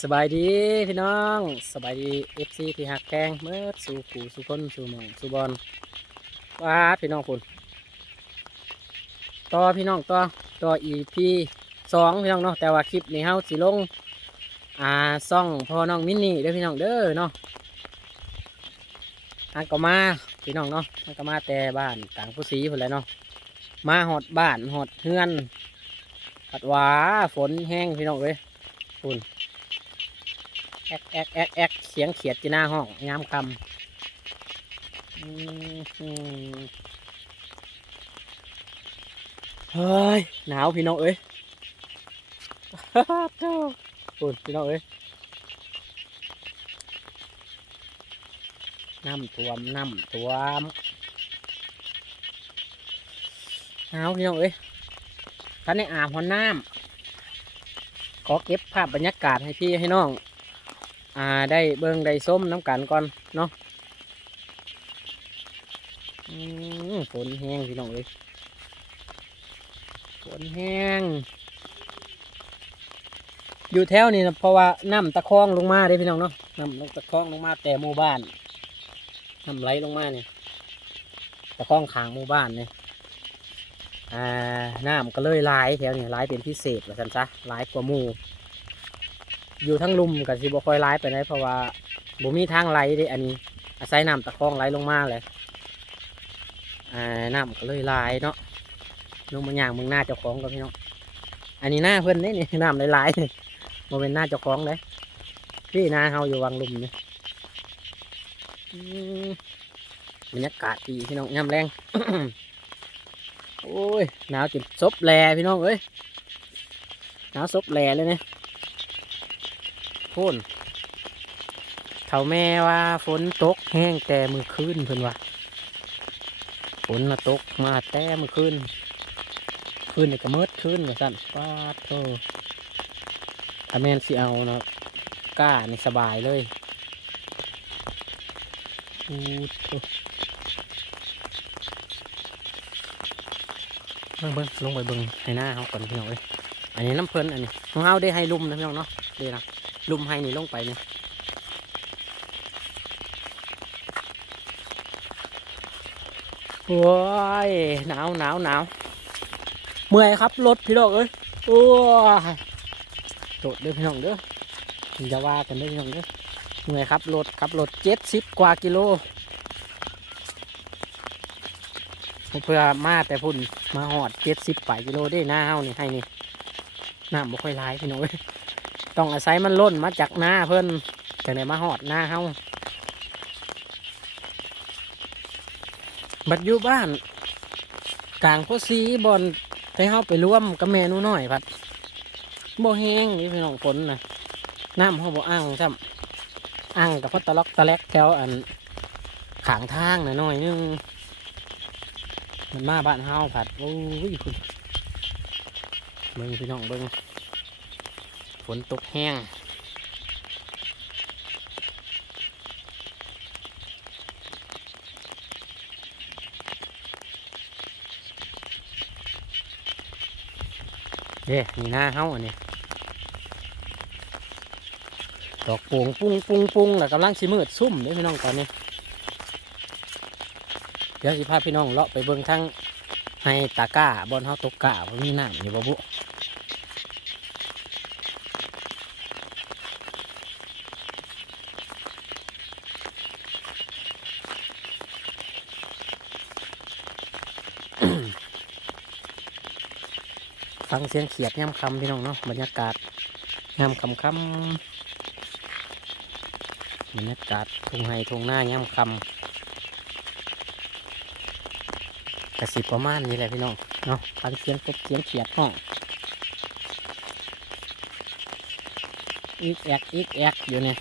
สบายดีพี่น้องสบายดีเอฟซีที่หักแกงเมื่อสู่ขู่สู่คนสู่มองสู่บอลว้าพี่น้องคุณต่อพี่น้องต่อต่ออีพีสองพี่น้องเนาะแต่ว่าคลิปนี้เฮาสิลงอ่าซ่องพ่อน้องมินนี่เด้อพี่น้องเด้อเนาะทางก็มาพี่น้องเนาะทางก็มาแต่บ้านกลางผู้สีพุ่นแหละเนาะมาหอดบ้านหอดเฮือน ปัดหวาฝนแห้งพี่น้องเว้ยฝุ่นแอกแอกแอกแอกเสียงเขียดที่หน้าห้องยามคำเฮ้ยหนาวพี่น้องเอ้ยเจ้าปุ่นพี่น้องเอ้ยน้ำท่วมน้ำท่วมหนาวพี่น้องเอ้ย ท่านในอาบหัวน้ำขอเก็บภาพบรรยากาศให้พี่ให้น้องอ่าได้เบิ่งได้ส้มน้ำกันก่อนเนาะฝนแห้งพี่น้องเลยฝนแห้ง อยู่แถวนี้นะเพราะว่าน้ำตะคองลงมาเด้พี่น้องเนาะน้ำตะคองลงมาแต่หมู่บ้านน้ำไหลลงมาเนี่ยตะคองขางหมู่บ้านเนี่ย อ่าน้ำก็เลยลายแถวนี้ลายเป็นพิเศษว่าสันซะลายกว่ามูอยู่ทั้งลุมกับสิบ่คอยไหลไปไหนเพราะว่าบ่มีทางไหลเด้อันนี้ อาศัยน้ำตะคองไหลลงมาเลยอ่าน้ำก็เลยไหลเนาะลงมาย่างมืองหน้าเจ้าของกับพี่น้องอันนี้หน้าเพิ่นนี่นี่น้ำไหลๆนี่บ่เป็นหน้าเจ้าของเลยพี่นาเฮาอยู่วังลุมนี่มบรรยากาศดีพี่น้องย่ำแรง โอ้ยหนาวจนซบแลพี่น้องเอ้ยหนาวซบแลเลยเนี่ยพูนเท่าแม่ว่าฝนตกแห้งแต่มือคืนเพิ่นว่าฝนมาตกมาแต่มือคืนคืนนี่ก็มืดคืนว่าสั่นป้าดโธถ้าแม่นสิเอาเนาะกล้านี่สบายเลยอู้โธ เบิ่งเบิ่งลงไปเบิ่งให้หน้าเขาก่อนพี่น้องเอ้ยอันนี้น้ำเพลินอันนี้ของเขาได้ให้ลุ่มนะพี่น้องเนาะเดีนะลุ่มให้นี่ลงไปนี่ว้ายหนาวหนาวหนาวเมื่อยครับรถพี่น้องเอ้ยโอ้ยโดดเด้อพี่น้องเด้ออย่าว่ากันเด้อพี่น้องเด้อเมื่อยครับรถครับรถเจ็ดสิบกว่ากิโล เพื่อมาแต่พุ่นมาหอดเจ็ดสิบปลายกิโลได้หน้าเฮานี่ให้นี่น้ำบ่ค่อยร้ายพี่น้อยต้องอาศัยมันล่นมาจากหน้าเพิ่อนจากไหนมาหอดหน้าเฮาบัดอยู่บ้านกลางโพสีบอลให้เฮาไปร่วมกับแม่นูน้อยพัดบ่แห้งนี่พี่น้องฝนนะน้ำเฮาบ่อ่างซ้ำอ่างกับพดตะล็อกตะแลกแถวอันขางทางนะหน่อยนึง มันมาบ้านเฮาผัดโอ้ยคุณเบิ่งพี่น้องเบิ่งฝนตกแห้งเด้นี่หน้าเฮาอันนี้ดอกป่งปุ้งปุ้งปุ้งแล้วกำลังสิมืดซุ่มเด้พี่น้องตอนนี้ เดี๋ยวสิพาพี่น้องเลาะไปเบิ่งทั้งให้ตาก้าบอนเฮาตกกะว่ามีน้ำอยู่บ่บุฟังเสียงเขียดย่ำคำพี่น้องเนาะบรรยากาศย่ำคำคำบรรยากาศทุ่งไฮทุ่งหน้าย่ำคำ กระสิบประมาณนี้แหละพี่น้องเนาะฟังเสียงกบเสียงเขียดห้องอีกแอกอีกแอกอยู่เนี่ย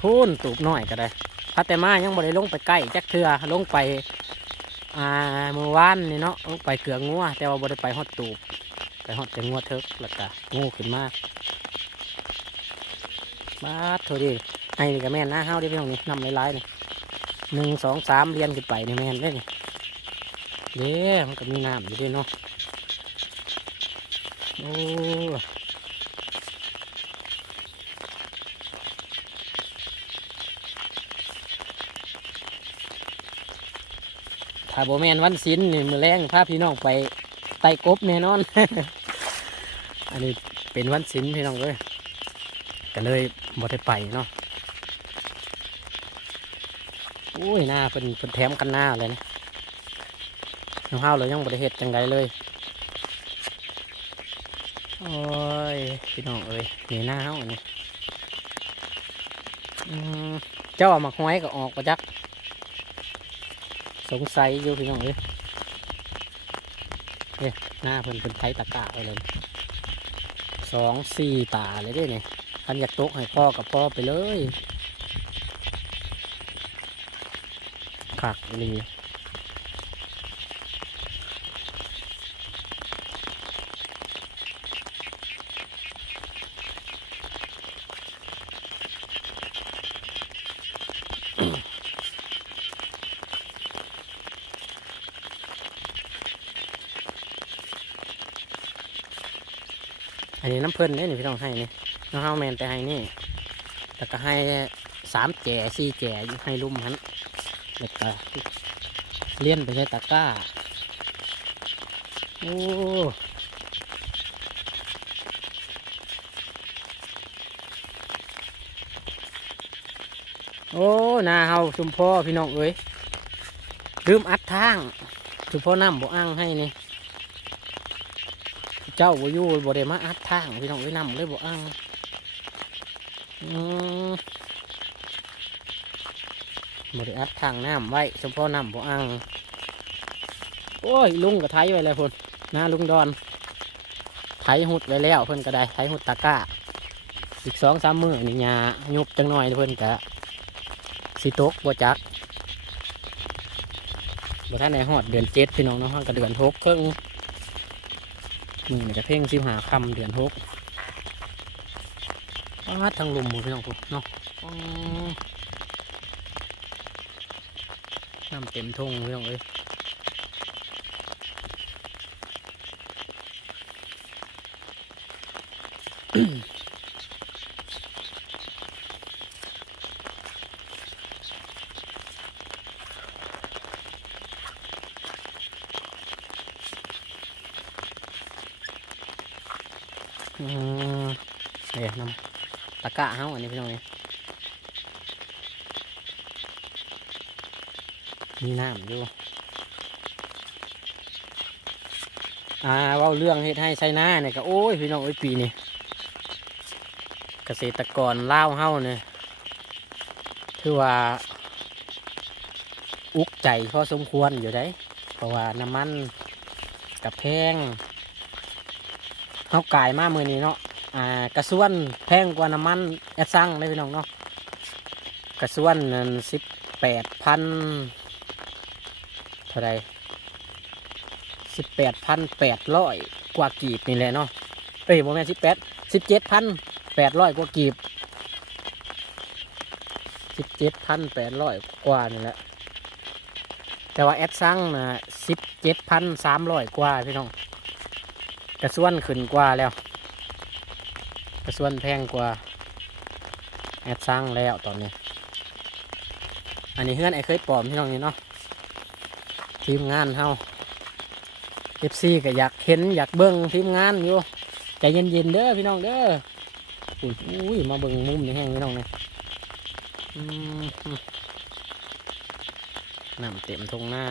พูนตูบหน้อยก็ได้พัดแต่มายังบ่ได้ลงไปใกล้จักเทือลงไปอ่าเมื่อวานนี่เนาะลงไปเกลืองัวแต่ว่าบ่ได้ไปฮอดตูบไปฮอดแต่งัวเทิกแล้วก็งูขึ้นมา บาดโทษดีให้นี่ก็แม่นหน้าเฮาเด้พี่น้องนี่นำหลายๆนี่หนึ่งสองสามเรียนขึ้นไปนี่แม่นเด้นี่เด้มันก็มีน้ำอยู่ด้วยเนาะโอ้ถ้าโบแมนวันศิลป์นี่มือแรงพาพี่น้องไปไต่กบแน่นอน อันนี้เป็นวันศิลป์พี่น้องเลยก็เลย บ่ได้ไปเนาะโอ้ยหน้าเป็นเป็นแถมกันหน้าเลยนะน้องห้าวเลยยังบริเหตุจังไดเลยโอ้ยพี่น้องเอ้ยนี่หน้าเฮาอันนี้เจ้าเอามาห้อยก็ออกประจัก สงสัยอยู่พี่น้องเอ้ยเนี่ยหน้าเพิ่นเป็นไทยตะกาไปเลยสองสี่ตาเลยด้เนี่ย คันอยากตกให้พ่อกับพ่อไปเลยคักอีหลีอันนี้น้ำเพลินเนี่ยพี่น้องให้เนี่ย น้องเฮาแมนไปให้นี่แล้วก็ให้สามแก่สี่แก่ให้ลุ่มหันแล้วก็เลี้ยนไปใช้ตะกร้า โอ้โอ้นาเฮาชุมพ่อพี่น้องเอ้ยลืมอัดทางชุมพ่อน้ำบ่อ้างให้นี่ เจ้าบ่อยู่บ่ได้มาอัดทางพี่น้องเอ้ยน้ำเลยบ่อ้าง บ่ได้อัดทางน้ำไว้ชุมพ่อน้ำบ่อ้างโอ้ย ลุงกับไทยไว้แล้วพุ่นหน้าลุงดอนไทยหุดไว้แล้วเพิ่นก็ได้ไทยหุดตะก้า อีกสองสามมือนี่ยายุบจังหน่อยเพิ่นกะสิตกบ่จักบ่ท่านในฮอดเดือนเจ็ดพี่น้องเนาะฮอดก็เดือนหกครึ่งมือนี่ก็เพ่งสิบหาคำเดือนหก อ้าทางลุมหมู่พี่น้องพุ่นเนาะอ๋อน้ำเต็มทุ่งพี่น้องเอ้ยอืมเดี๋ยวนำ ตะกร้าเฮาอันนี้พี่น้องนี่มีน้ำอยู่อ่าเว่าเรื่องเฮ็ดให้ใส่หน้าเนี่ยก็โอ้ยพี่น้องเอ้ยปีนี้เกษตรกรล่าวเฮาเนี่ยคือว่า อุกใจพอสมควรอยู่ได้เพราะว่าน้ำมันกับแพงเฮากายมากมือนี้เนาะ อ่ากระส่วนแพงกว่าน้ำมันแอดซังเลยพี่น้องเนาะกระส่วนนั้นสิบแปดพันเท่าไรสิบแปดพันแปดร้อยกว่ากีบนี่แหละเนาะเอ้ยโมแมนสิบแปดสิบเจ็ดพันแปดร้อยกว่ากีบสิบเจ็ดพันแปดร้อยกว่านี่แหละแต่ว่าแอดซังนะสิบเจ็ดพันสามร้อยกว่าพี่น้องกระส่วนขึ้นกว่าแล้ว กระส่วนแพงกว่าแอดสร้างแล้วตอนนี้ อันนี้เฮือนไอ้เคยปลอมที่น้องนี่เนาะทีมงานเฮาเอฟซีก็อยากเห็นอยากเบิ้งทีมงานอยู่ใจเย็นๆเด้อพี่น้องเด้ออุ้ยมาเบิ้งมุมนี่แห้งพี่น้องเนี่ยน้ำเต็มทงหน้า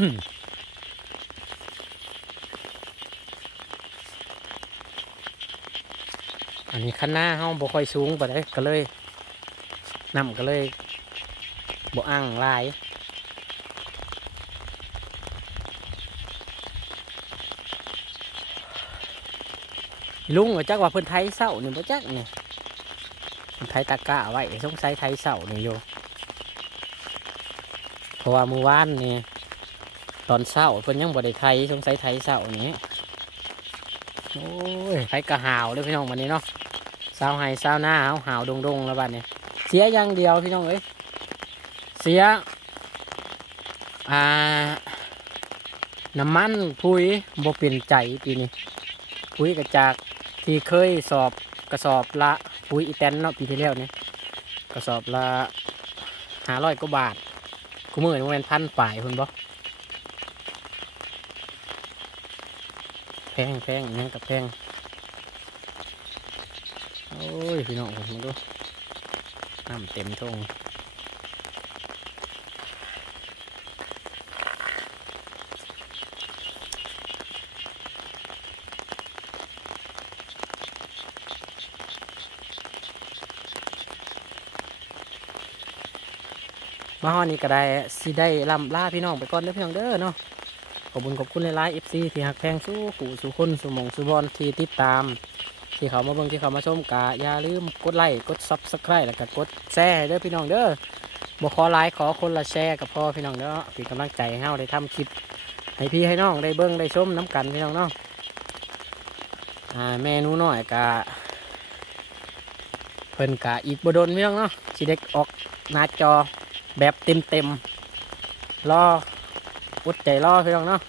อันนี้คันหน้าเฮาบ่ค่อยสูงไปานใดก็เลยน้ำก็เลยบ่อ่างลายลุงก็จักว่าเพิ่นไทยเศร้านี่บ่จักนี่เพิ่นไทยตะกร้าไว้สงสัยไทยเศร้านี่อยู่เพราะว่ามื้อวานนี่ ตอนเช้าเพิ่นยังบ่ได้ไทยสงสัยไทยเศร้านี่โอ้ยไผกระหาวเลยพี่น้องวันนี้เนาะสาวไห้สาวหน้าหาวหาวดงดงๆแล้วบัดนี้เสียอย่างเดียวพี่น้องเอ้ยเสียอ่าน้ำมันพุยบ่เปลี่ยนใจปีนี้พุยกระจากที่เคยสอบกระสอบละพุยอีแตนเนาะปีที่แล้วนี่กระสอบละห้าร้อยกว่าบาทกูมือนี่มันเป็นพันป่ายคุณบ่แพ งแพงอิหยังกับแพงโอ้ย พี่น้องผมาดูน้ำเต็มทงมาฮอนี้ก็ได้สิได้ลำลาพี่น้องไปก่อนเด้อพี่น้องเด้อเนาะ ขอบคุณขอบคุณหลายๆ FC ที่หักแพงสู้ขู่สู้คนสู้มองสู้บอลที่ติดตาม ที่เขามาเบิ่งที่เขามาชมกะอย่าลืมกดไลค์กด Subscribe แล้วก็กดแชร์เด้อพี่น้องเด้อบ่ขอไลค์ขอคนละแชร์กับพ่อพี่น้องเด้อเป็นกำลังใจให้เฮาได้ทำคลิปให้พี่ให้น้องได้เบิ่งได้ชมน้ำกันพี่น้องเนาะอ่าแม่นูน้อยกะเพิ่นกะอีกบดนพี่น้องเนาะสิเด็กออกหน้าจอแบบเต็มเต็มๆรอ อดใจรอพี่น้องเนาะ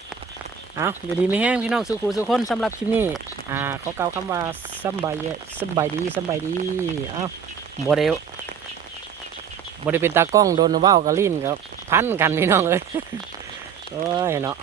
เอาอยู่ดีไม่แห้งพี่น้องสุขูสุขคนสำหรับคลิปนี้อ่าเขาเก่าคำว่าสบายสบายดีสบายดีเอาโมเดลโมเดลเป็นตากล้องโดนว่าวกับลิ้นกับพันกันพี่น้องเลยโอ้ยเนาะ